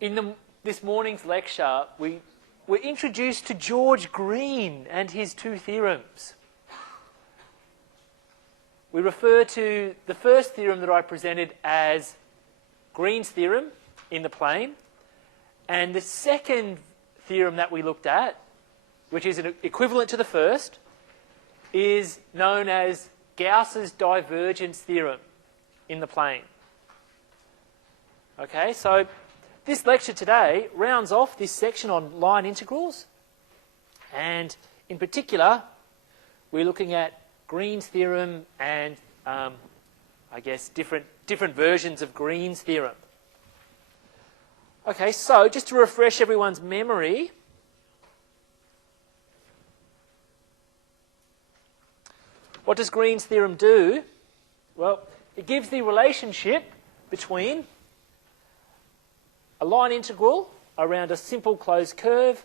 In this morning's lecture, we were introduced to George Green and his two theorems. We refer to the first theorem that I presented as Green's theorem in the plane, and the second theorem that we looked at, which is an equivalent to the first, is known as Gauss's divergence theorem in the plane. Okay, so this lecture today rounds off this section on line integrals, and in particular, we're looking at Green's theorem and, I guess, different versions of Green's theorem. Okay, so just to refresh everyone's memory, what does Green's theorem do? Well, it gives the relationship between a line integral around a simple closed curve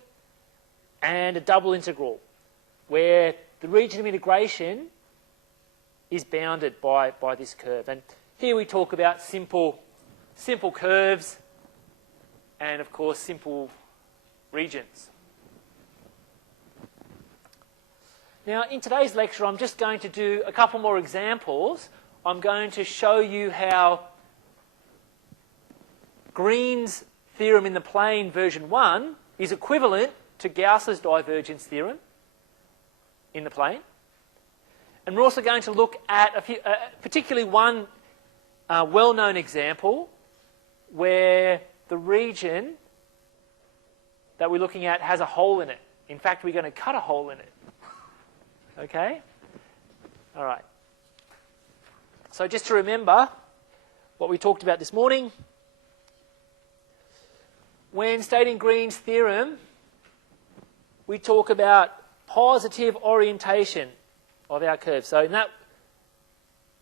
and a double integral, where the region of integration is bounded by this curve. And here we talk about simple curves and, of course, simple regions. Now, in today's lecture, I'm just going to do a couple more examples. I'm going to show you how Green's theorem in the plane version 1 is equivalent to Gauss's divergence theorem in the plane. And we're also going to look at particularly one well-known example where the region that we're looking at has a hole in it. In fact, we're going to cut a hole in it. Okay? All right. So just to remember what we talked about this morning, when stating Green's theorem, we talk about positive orientation of our curve. So in that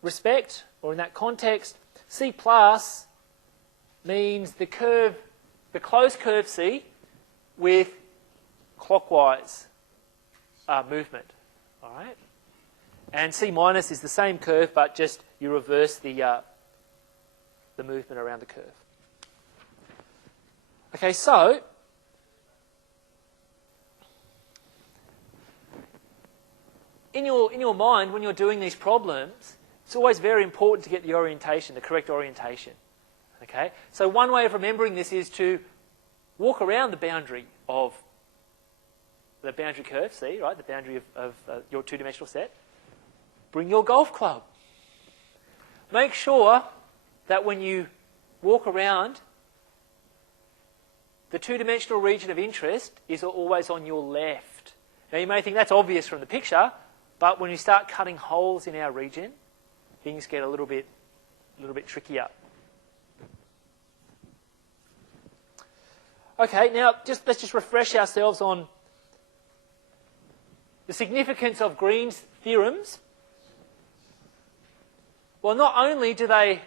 respect, or in that context, C plus means the closed curve C with clockwise movement. All right? And C minus is the same curve, but just you reverse the movement around the curve. Okay, so in your mind, when you're doing these problems, it's always very important to get the orientation, the correct orientation. Okay, so one way of remembering this is to walk around the boundary of the boundary curve, C, right, the boundary of your two-dimensional set. Bring your golf club. Make sure that when you walk around, the two-dimensional region of interest is always on your left. Now, you may think that's obvious from the picture, but when you start cutting holes in our region, things get a little bit trickier. Okay, now let's just refresh ourselves on the significance of Green's theorems. Well, not only do they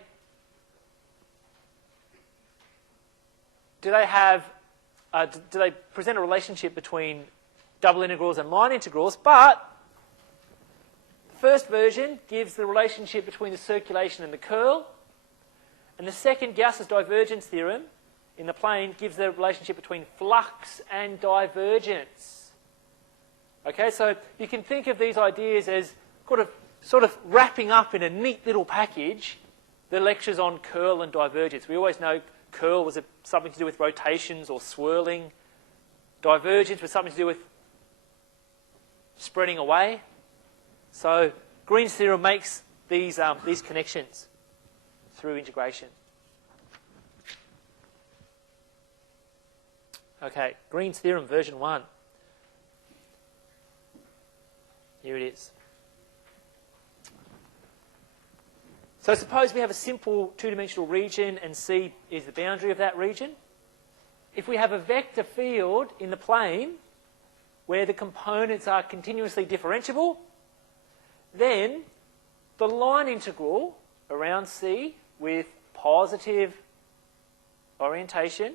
present a relationship between double integrals and line integrals, but the first version gives the relationship between the circulation and the curl, and the second, Gauss's divergence theorem in the plane, gives the relationship between flux and divergence. Okay, so you can think of these ideas as sort of wrapping up in a neat little package the lectures on curl and divergence. We always know curl was something to do with rotations or swirling. Divergence was something to do with spreading away. So Green's theorem makes these connections through integration. Okay, Green's theorem version 1. Here it is. So suppose we have a simple two-dimensional region and C is the boundary of that region. If we have a vector field in the plane where the components are continuously differentiable, then the line integral around C with positive orientation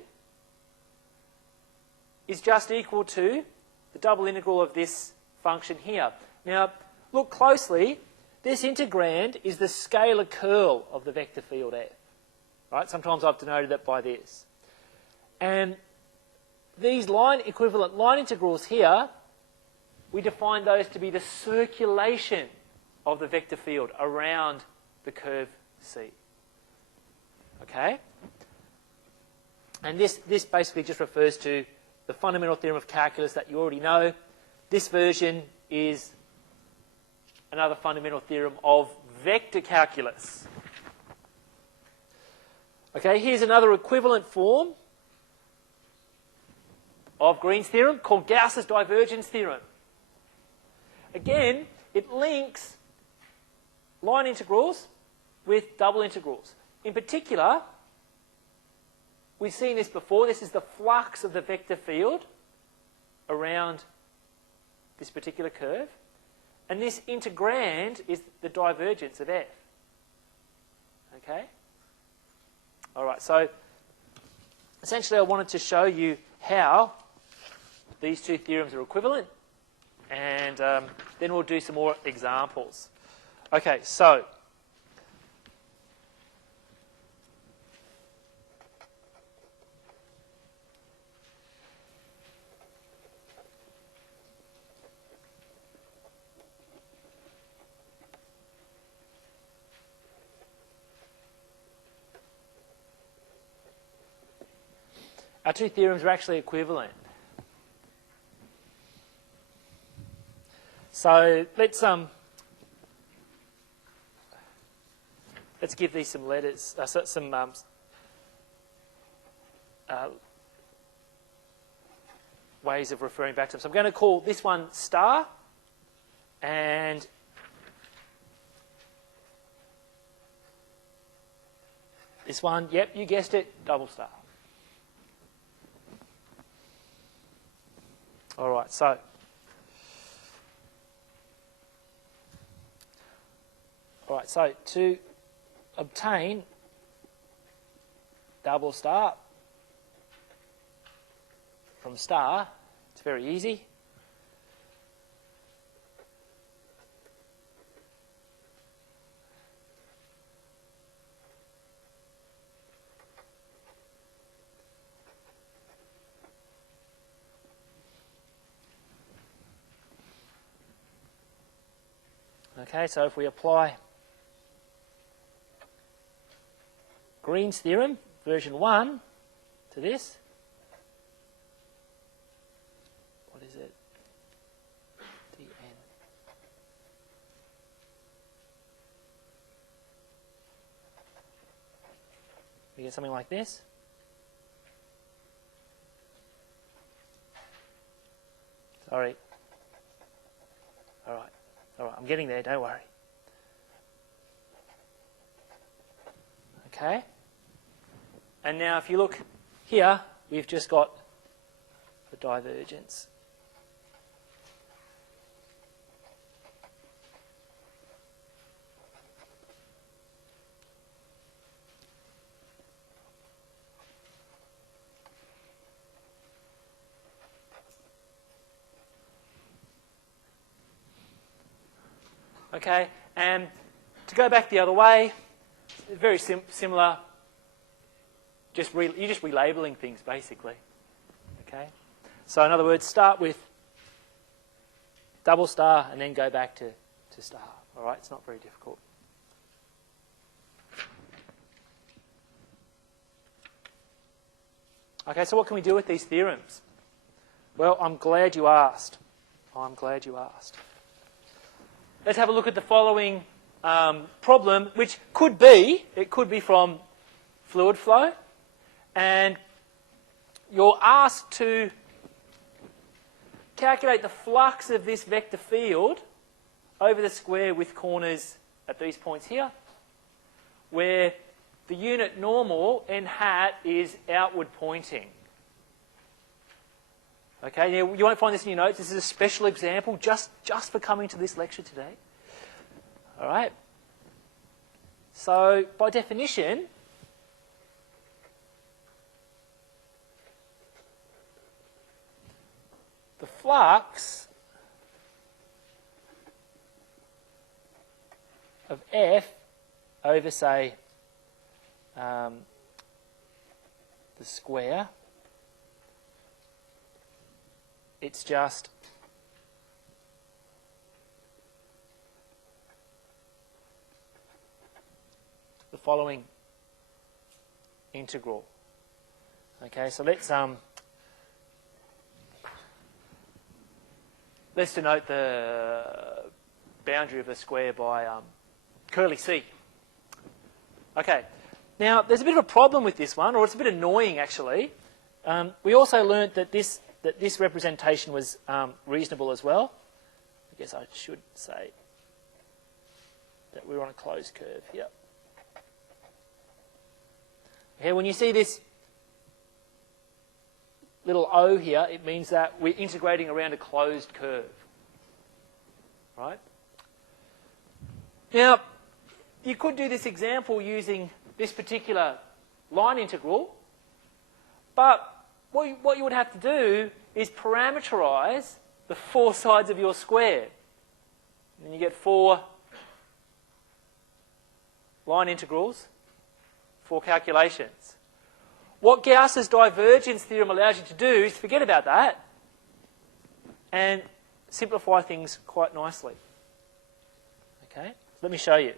is just equal to the double integral of this function here. Now, look closely. This integrand is the scalar curl of the vector field F. Right? Sometimes I've denoted that by this. And these equivalent line integrals here, we define those to be the circulation of the vector field around the curve C. Okay? And this basically just refers to the fundamental theorem of calculus that you already know. This version is another fundamental theorem of vector calculus. Okay, here's another equivalent form of Green's theorem called Gauss's divergence theorem. Again, it links line integrals with double integrals. In particular, we've seen this before. This is the flux of the vector field around this particular curve. And this integrand is the divergence of f. Okay? All right, so essentially I wanted to show you how these two theorems are equivalent, and then we'll do some more examples. Okay, so our two theorems are actually equivalent. So let's give these some letters, ways of referring back to them. So I'm going to call this one star, and this one, yep, you guessed it, double star. All right, so to obtain double star from star, it's very easy. Okay, so if we apply Green's theorem, version 1, to this, what is it? dn. We get something like this. Sorry. All right. All right, I'm getting there, don't worry. Okay. And now if you look here, we've just got the divergence. Okay, and to go back the other way, very similar. You're just relabeling things basically. Okay, so in other words, start with double star and then go back to star. All right, it's not very difficult. Okay, so what can we do with these theorems? Well, I'm glad you asked. I'm glad you asked. Let's have a look at the following problem, which could be from fluid flow, and you're asked to calculate the flux of this vector field over the square with corners at these points here, where the unit normal, n hat, is outward pointing. Okay, now you won't find this in your notes. This is a special example just for coming to this lecture today. All right. So, by definition, the flux of F over, say, the square it's just the following integral. Okay, so let's denote the boundary of the square by curly C. Okay, now there's a bit of a problem with this one, or it's a bit annoying actually. We also learnt that this representation was reasonable as well. I guess I should say that we're on a closed curve here. Okay, when you see this little O here, it means that we're integrating around a closed curve. Right? Now, you could do this example using this particular line integral, but what you would have to do is parameterize the four sides of your square. And you get 4 line integrals, 4 calculations. What Gauss's divergence theorem allows you to do is forget about that and simplify things quite nicely. Okay, so let me show you.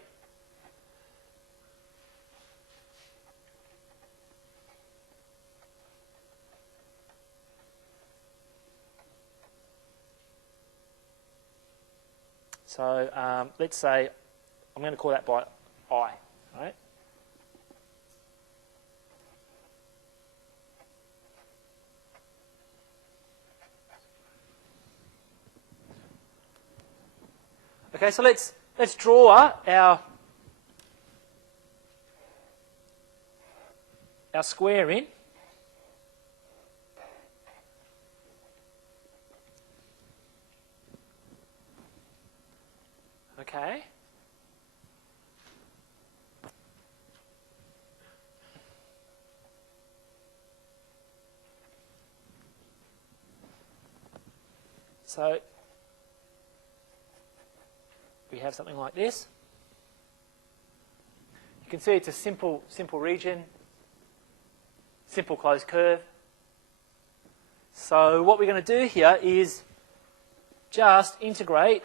So let's say I'm going to call that by I, right? Okay, so let's draw our square in. Okay. So we have something like this. You can see it's a simple region, simple closed curve. So what we're going to do here is just integrate.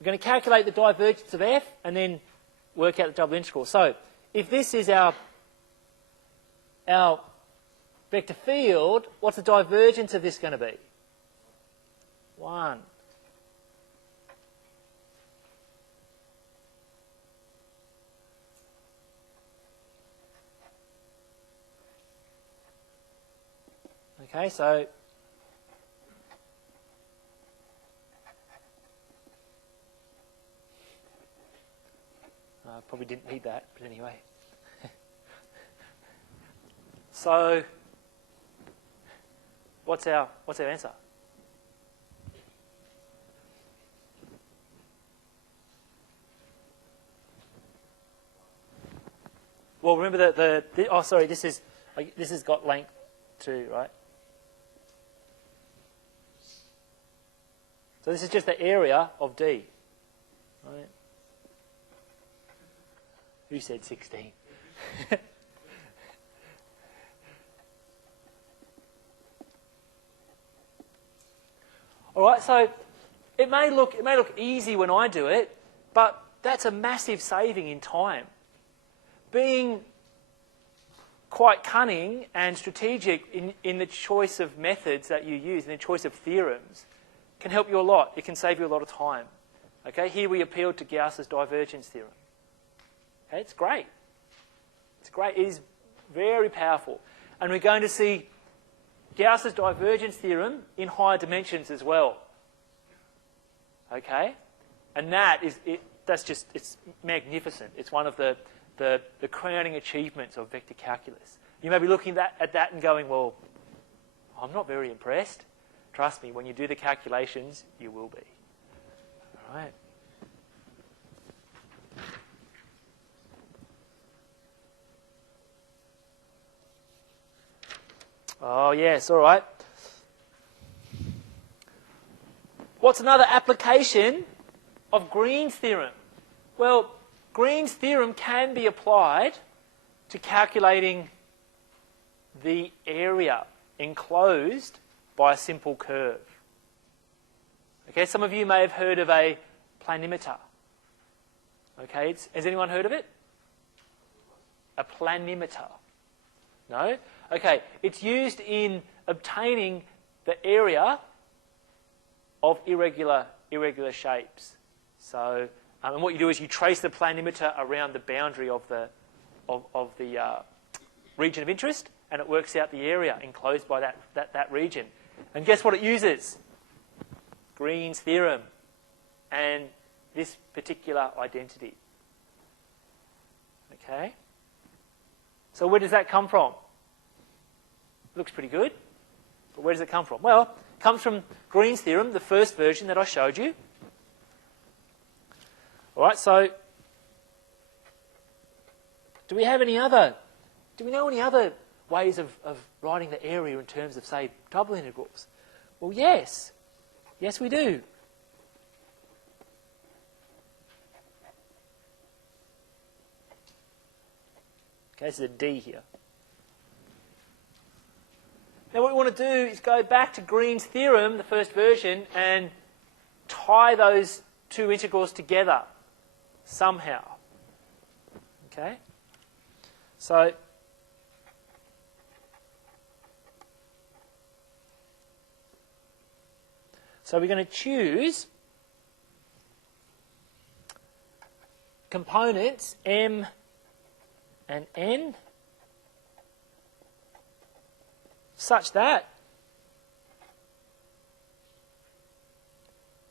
We're going to calculate the divergence of f and then work out the double integral. So if this is our vector field, what's the divergence of this going to be? 1. Okay, so probably didn't need that, but anyway. So what's our answer? Well, remember that this has got length too, right? So this is just the area of D, right? Who said 16? All right, so it may look easy when I do it, but that's a massive saving in time. Being quite cunning and strategic in the choice of methods that you use, in the choice of theorems, can help you a lot. It can save you a lot of time. Okay, here we appealed to Gauss's divergence theorem. Okay, it's great. It's great. It is very powerful. And we're going to see Gauss's divergence theorem in higher dimensions as well. Okay? And it's magnificent. It's one of the crowning achievements of vector calculus. You may be looking at that and going, well, I'm not very impressed. Trust me, when you do the calculations, you will be. All right. Oh, yes, all right. What's another application of Green's theorem? Well, Green's theorem can be applied to calculating the area enclosed by a simple curve. Okay, some of you may have heard of a planimeter. Okay, has anyone heard of it? A planimeter? No? Okay, it's used in obtaining the area of irregular shapes. So, and what you do is you trace the planimeter around the boundary of the region of interest, and it works out the area enclosed by that region. And guess what it uses? Green's theorem and this particular identity. Okay? So where does that come from? Looks pretty good. But where does it come from? Well, it comes from Green's theorem, the first version that I showed you. All right, so do we know any other ways of writing the area in terms of, say, double integrals? Well, yes. Yes, we do. Okay, this is a D here. Now what we want to do is go back to Green's theorem, the first version, and tie those two integrals together somehow. Okay? So we're going to choose components M and N such that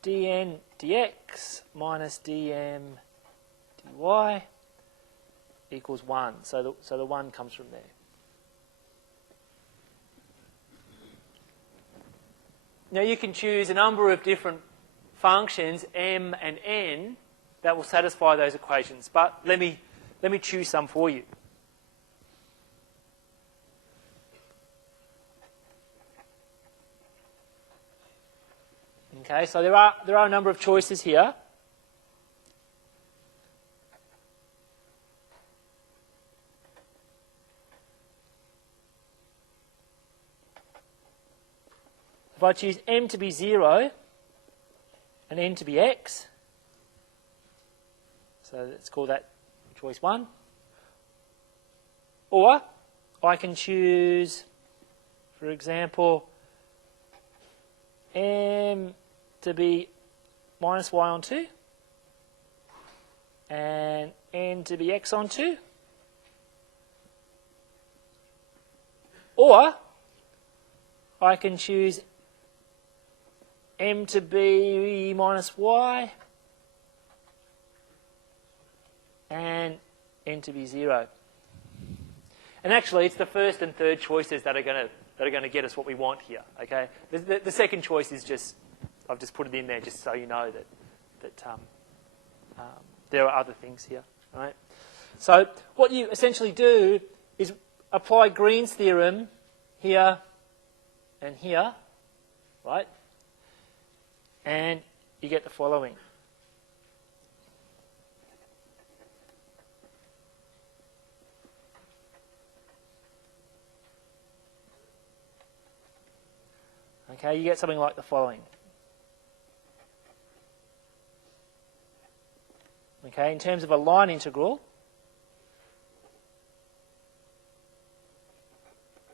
dN dx minus dm dy equals 1. So the 1 comes from there. Now you can choose a number of different functions, m and n, that will satisfy those equations. But let me choose some for you. Okay, so there are a number of choices here. If I choose m to be 0 and n to be x, so let's call that choice 1. Or I can choose, for example, m to be minus y on 2 and n to be x on 2. Or I can choose m to be minus y and n to be 0. And actually, it's the first and third choices that are going to get us what we want here. Okay, the second choice is just, I've just put it in there just so you know that there are other things here. Right. So what you essentially do is apply Green's theorem here and here, right? And you get the following. Okay, you get something like the following. Okay, in terms of a line integral,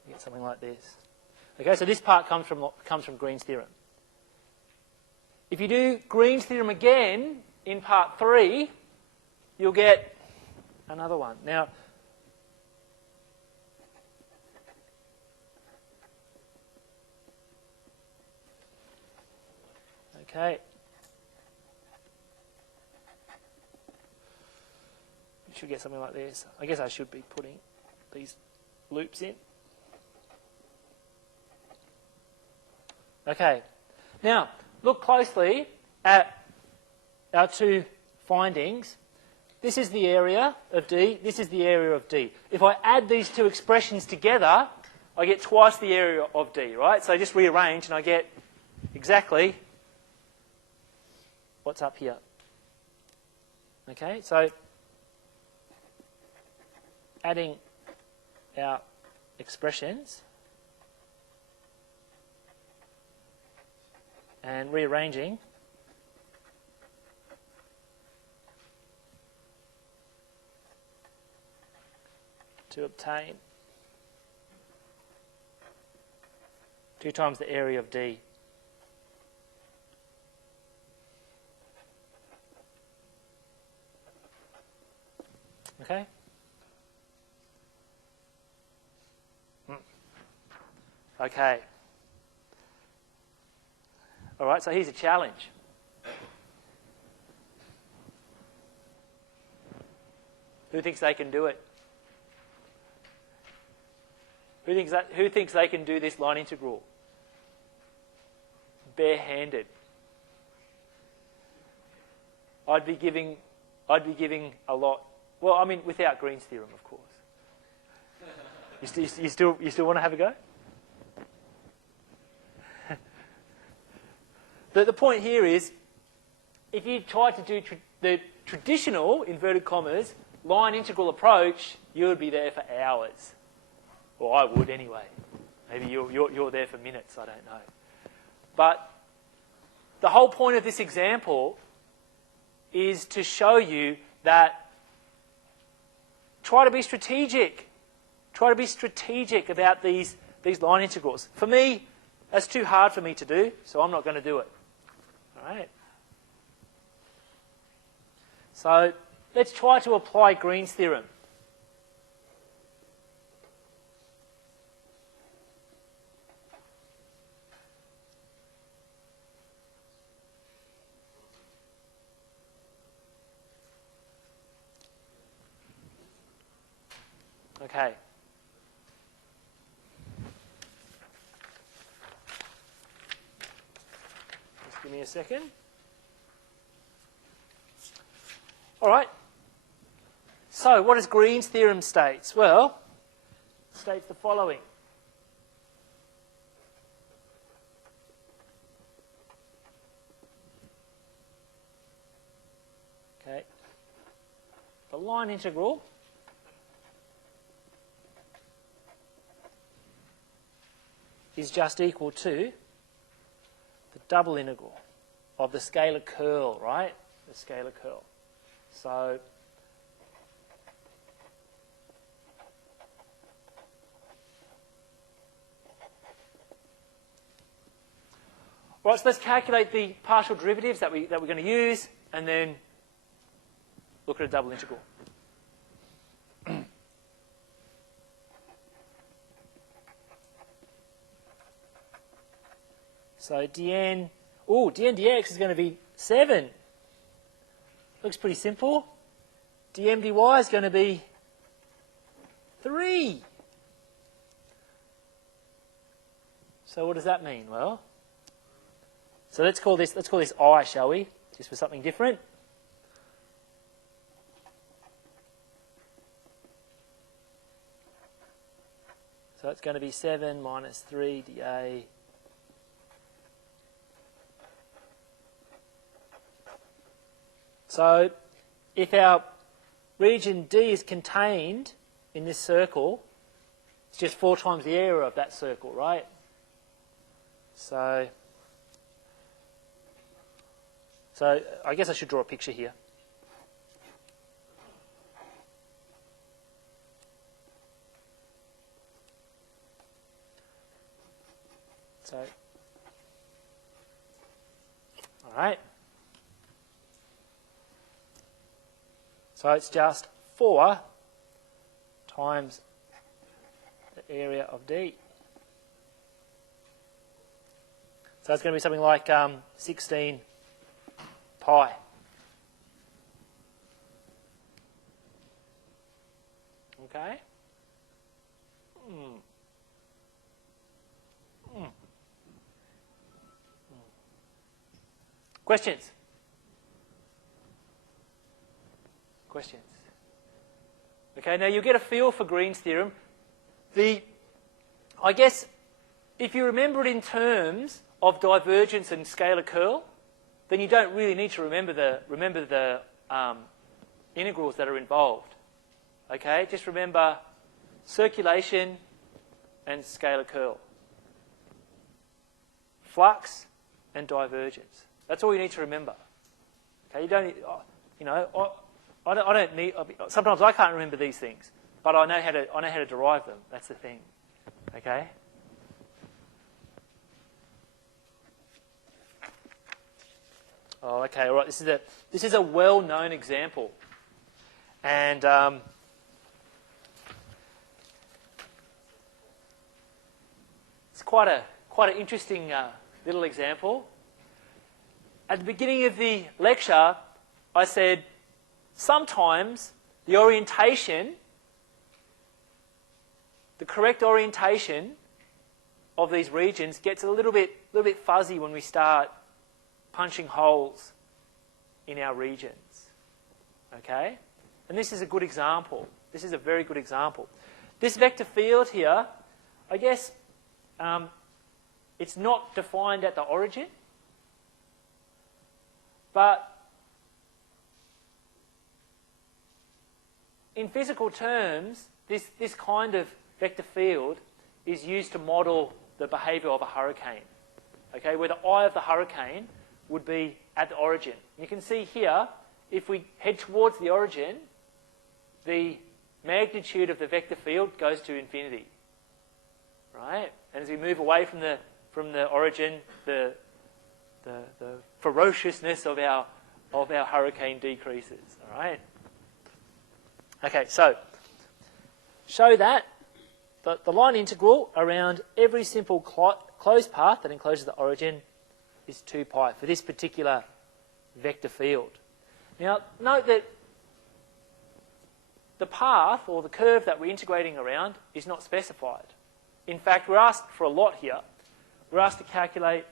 you get something like this. Okay, so this part comes from Green's theorem. If you do Green's theorem again in part 3, you'll get another one. Now, okay, you should get something like this. I guess I should be putting these loops in. Okay, now look closely at our two findings. This is the area of D, this is the area of D. If I add these two expressions together, I get twice the area of D, right? So I just rearrange and I get exactly what's up here. Okay, so adding our expressions and rearranging, to obtain 2 times the area of D. Okay? Okay. All right, so here's a challenge. Who thinks they can do it? Who thinks they can do this line integral? Barehanded. I'd be giving a lot. Well, I mean, without Green's theorem, of course. You still want to have a go? The point here is, if you tried to do the traditional, inverted commas, line integral approach, you would be there for hours. Or I would anyway. Maybe you're there for minutes, I don't know. But the whole point of this example is to show you that try to be strategic. Try to be strategic about these line integrals. For me, that's too hard for me to do, so I'm not going to do it. All right? So let's try to apply Green's theorem. Okay. Just give me a second. All right. So what does Green's theorem states? Well, it states the following. Okay. The line integral is just equal to the double integral of the scalar curl, right? The scalar curl. So right, so let's calculate the partial derivatives that we're going to use, and then look at a double integral. So dn dx is going to be 7. Looks pretty simple. dm dy is going to be 3. So what does that mean? Well, so let's call this I, shall we? Just for something different. So it's going to be 7 minus 3 dA. So if our region D is contained in this circle, it's just 4 times the area of that circle, right? So I guess I should draw a picture here. So, all right. So it's just 4 times the area of D. So it's going to be something like 16 pi. Okay? Questions? Questions? Okay, now you'll get a feel for Green's theorem. I guess if you remember it in terms of divergence and scalar curl, then you don't really need to remember the integrals that are involved. Okay, just remember circulation and scalar curl, flux and divergence. That's all you need to remember. Okay, you don't, I don't need. Sometimes I can't remember these things, but I know how to derive them. That's the thing. Okay. Oh, okay. All right. This is a well-known example, and it's quite an interesting little example. At the beginning of the lecture, I said sometimes the orientation, the correct orientation of these regions gets a little bit fuzzy when we start punching holes in our regions. Okay? And this is a good example. This is a very good example. This vector field here, I guess, it's not defined at the origin, but in physical terms, this kind of vector field is used to model the behaviour of a hurricane. Okay, where the eye of the hurricane would be at the origin. You can see here, if we head towards the origin, the magnitude of the vector field goes to infinity. Right? And as we move away from the origin, the ferociousness of our hurricane decreases. All right. Okay, so show that the line integral around every simple closed path that encloses the origin is 2 pi for this particular vector field. Now, note that the path or the curve that we're integrating around is not specified. In fact, we're asked for a lot here. We're asked to calculate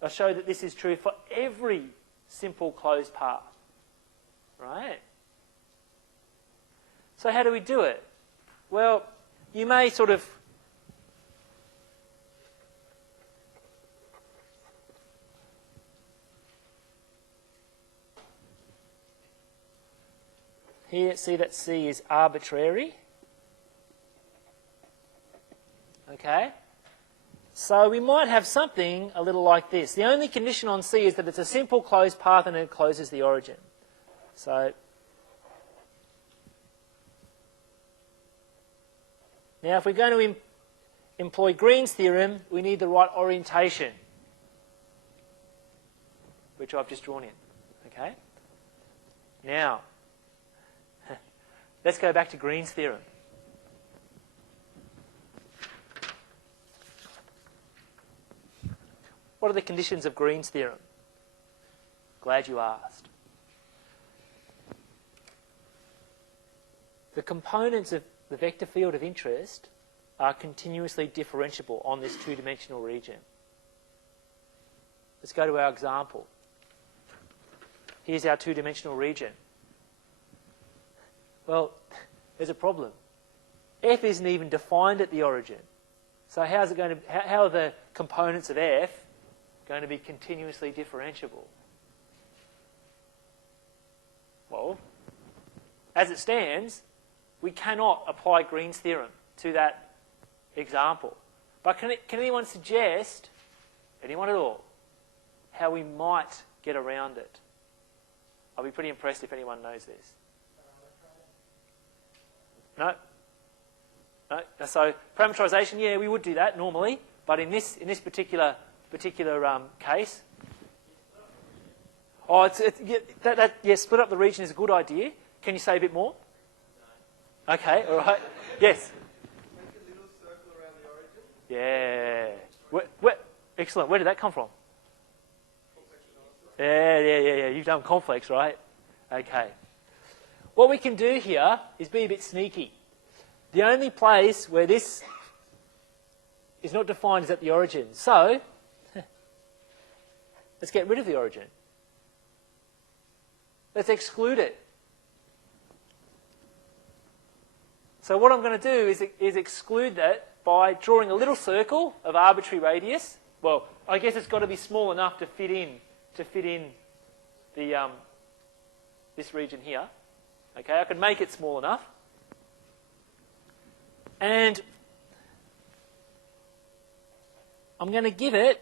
or show that this is true for every simple closed path. Right? So how do we do it? Well, you may sort of here see that C is arbitrary. Okay? So we might have something a little like this. The only condition on C is that it's a simple closed path and it closes the origin. So now if we're going to employ Green's theorem, we need the right orientation, which I've just drawn in. Okay? Now, let's go back to Green's theorem. What are the conditions of Green's theorem? Glad you asked. The components of the vector field of interest are continuously differentiable on this two-dimensional region. Let's go to our example. Here's our two-dimensional region. Well, there's a problem. F isn't even defined at the origin. So how are the components of F going to be continuously differentiable? Well, as it stands, we cannot apply Green's theorem to that example. But can anyone suggest, anyone at all, how we might get around it? I'll be pretty impressed if anyone knows this. No? No? So parameterization, yeah, we would do that normally, but in this particular case, split up the region is a good idea. Can you say a bit more? No. Okay, all right. Yes. Make a little circle around the origin. Yeah. Excellent. Where did that come from? Yeah. You've done complex, right? Okay. What we can do here is be a bit sneaky. The only place where this is not defined is at the origin. So, let's get rid of the origin. Let's exclude it. So what I'm going to do is exclude that by drawing a little circle of arbitrary radius. Well, I guess it's got to be small enough to fit in the this region here. Okay, I can make it small enough. And I'm going to give it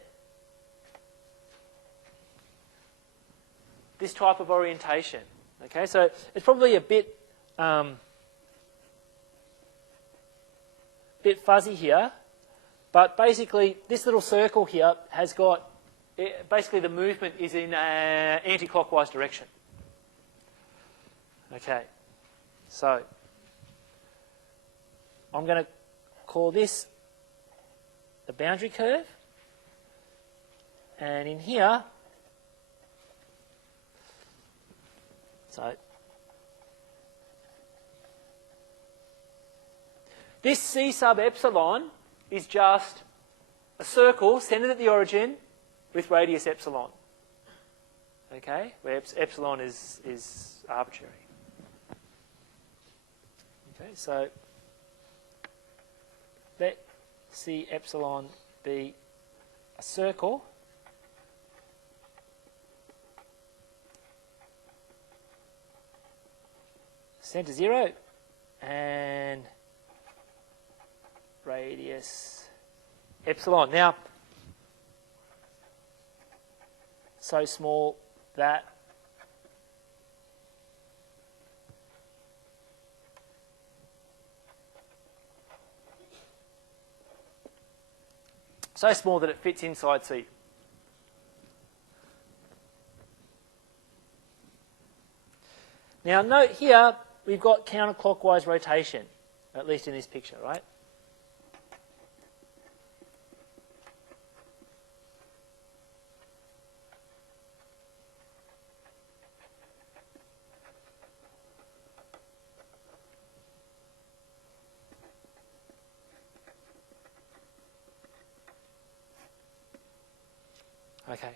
this type of orientation. Okay, so it's probably a bit bit fuzzy here, but basically this little circle here has got, basically the movement is in an anti-clockwise direction. Okay, so I'm going to call this the boundary curve, and in here, so this C sub epsilon is just a circle centered at the origin with radius epsilon. Okay, where epsilon is arbitrary. Okay, so let C epsilon be a circle center 0 and radius epsilon. Now, so small that it fits inside C. Now note here we've got counterclockwise rotation, at least in this picture, right? Okay.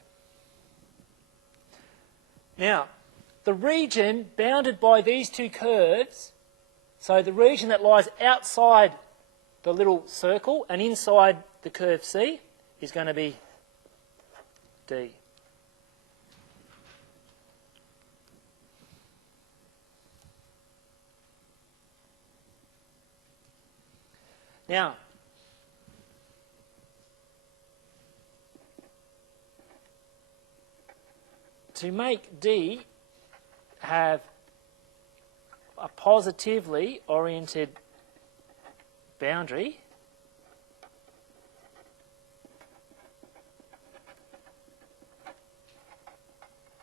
Now, the region bounded by these two curves, so the region that lies outside the little circle and inside the curve C is going to be D. Now, to make D have a positively oriented boundary,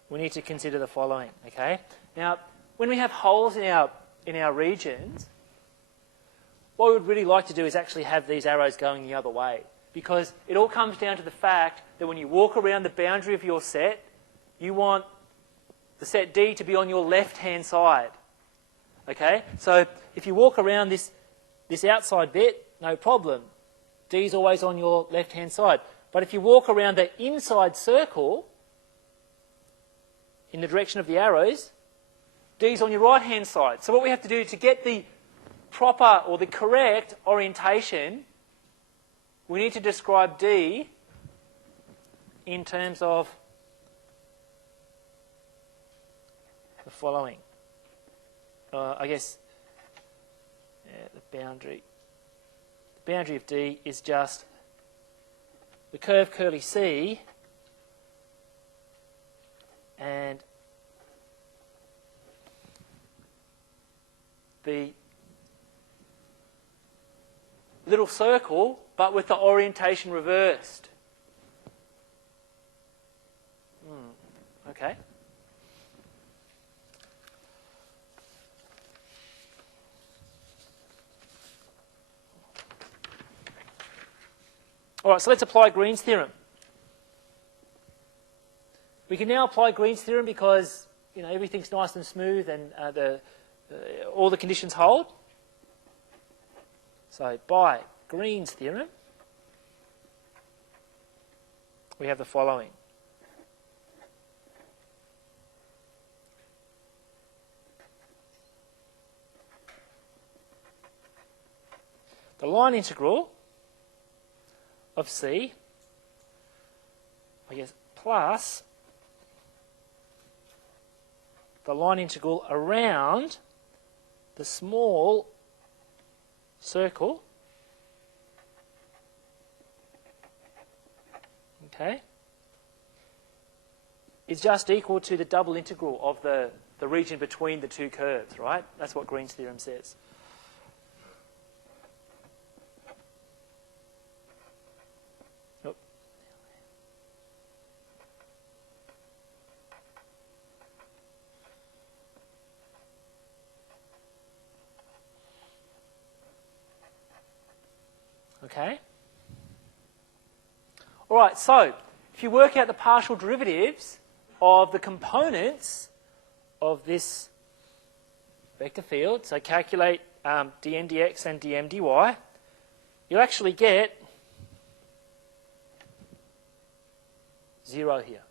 we need to consider the following, okay? Now, when we have holes in our regions, what we'd really like to do is actually have these arrows going the other way, because it all comes down to the fact that when you walk around the boundary of your set, you want the set D to be on your left-hand side. Okay? So if you walk around this outside bit, no problem. D is always on your left-hand side. But if you walk around the inside circle in the direction of the arrows, D is on your right-hand side. So what we have to do to get the proper or the correct orientation, we need to describe D in terms of the following. I guess the boundary of D is just the curve curly C and the little circle, but with the orientation reversed. Okay. All right, so let's apply Green's theorem. We can now apply Green's theorem because everything's nice and smooth and all the conditions hold. So by Green's theorem, we have the following. The line integral of C, I guess, plus the line integral around the small circle, okay, is just equal to the double integral of the region between the two curves, right? That's what Green's theorem says. Okay? All right, so if you work out the partial derivatives of the components of this vector field, so calculate dn dx and dm dy, you'll actually get 0 here.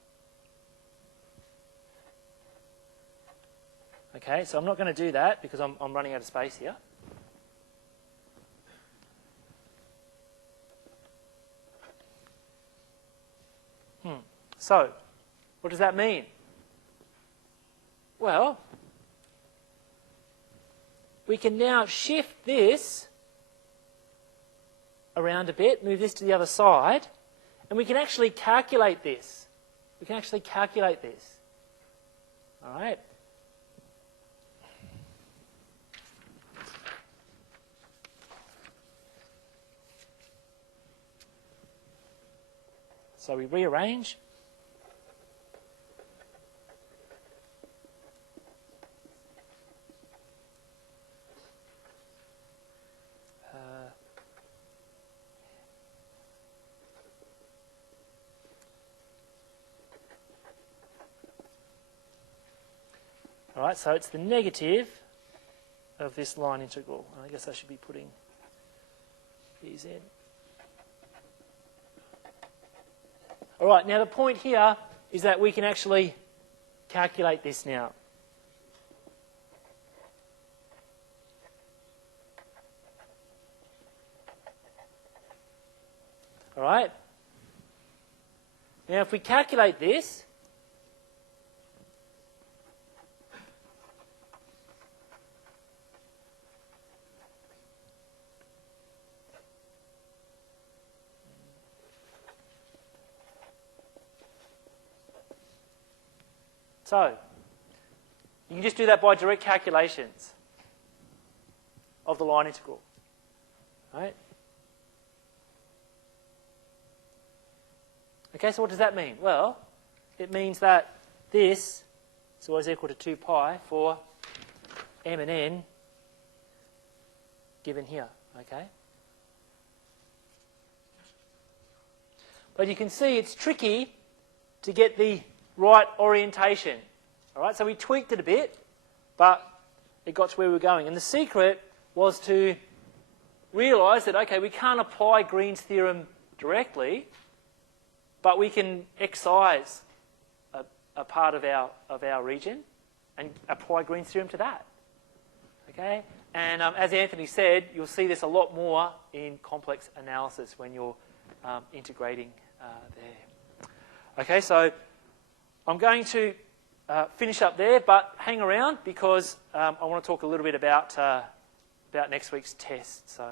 Okay, so I'm not going to do that because I'm running out of space here. So, what does that mean? Well, we can now shift this around a bit, move this to the other side, and we can actually calculate this. We can actually calculate this. All right? So we rearrange. All right, so it's the negative of this line integral. I guess I should be putting these in. All right, now the point here is that we can actually calculate this now. All right? Now if we calculate this, so, you can just do that by direct calculations of the line integral. Right? Okay, so what does that mean? Well, it means that this is always equal to 2 pi for m and n given here. Okay? But you can see it's tricky to get the right orientation. All right, so we tweaked it a bit, but it got to where we were going. And the secret was to realise that, okay, we can't apply Green's theorem directly, but we can excise a part of our region and apply Green's theorem to that. Okay, and as Anthony said, you'll see this a lot more in complex analysis when you're integrating there. Okay, so I'm going to finish up there, but hang around because I want to talk a little bit about next week's test. So.